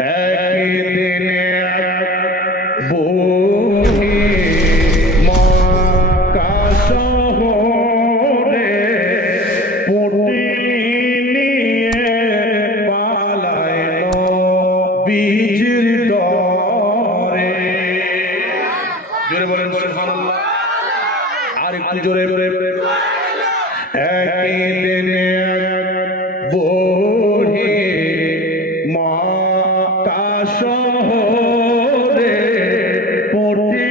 একদিনে বুড়ি মক্কা শহরে পুটলি নিয়ে পালায় নবীজির ডরে। জোরে বলেন সুবহানাল্লাহ। আর একটু জোরে জোরে। একদিনে বুড়ি মক্কা শহরে পুটলি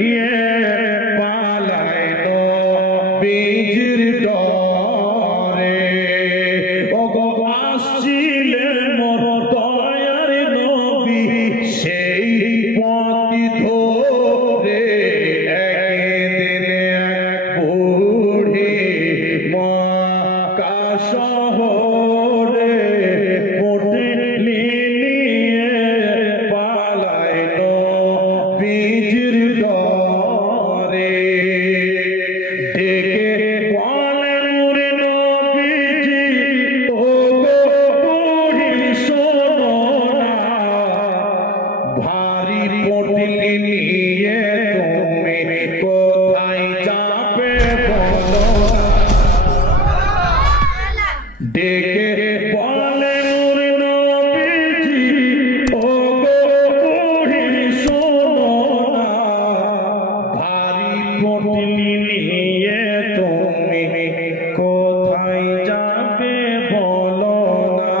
নিয়ে পালায় নবীজির ডরে। ওগো আসছিলেন মোর দয়ার নবী সেই পথ ধরে। একদিনে বুড়ি মক্কা শহরে পুটলি নিয়ে পালায় নবীজির ডরে। ডেকে বলেন ওরে নবীজি, ওগো বুড়ি শোনো না, ভারী পুটলি নিয়ে তুমি কোথায় যাবে বলো না। ডেকে বলেন ওরে নবীজি, ওগো বুড়ি শোনো না, ভারী পুটলি নিয়ে তুমি কোথায় যাবে বলো না।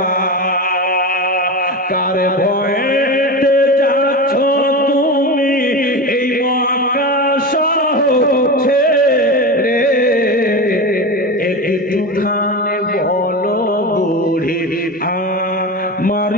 কার ভয়েতে যাচ্ছ তুমি এই মক্কা শহর ছেড়ে? একটুখানি বলো বুড়ি আমার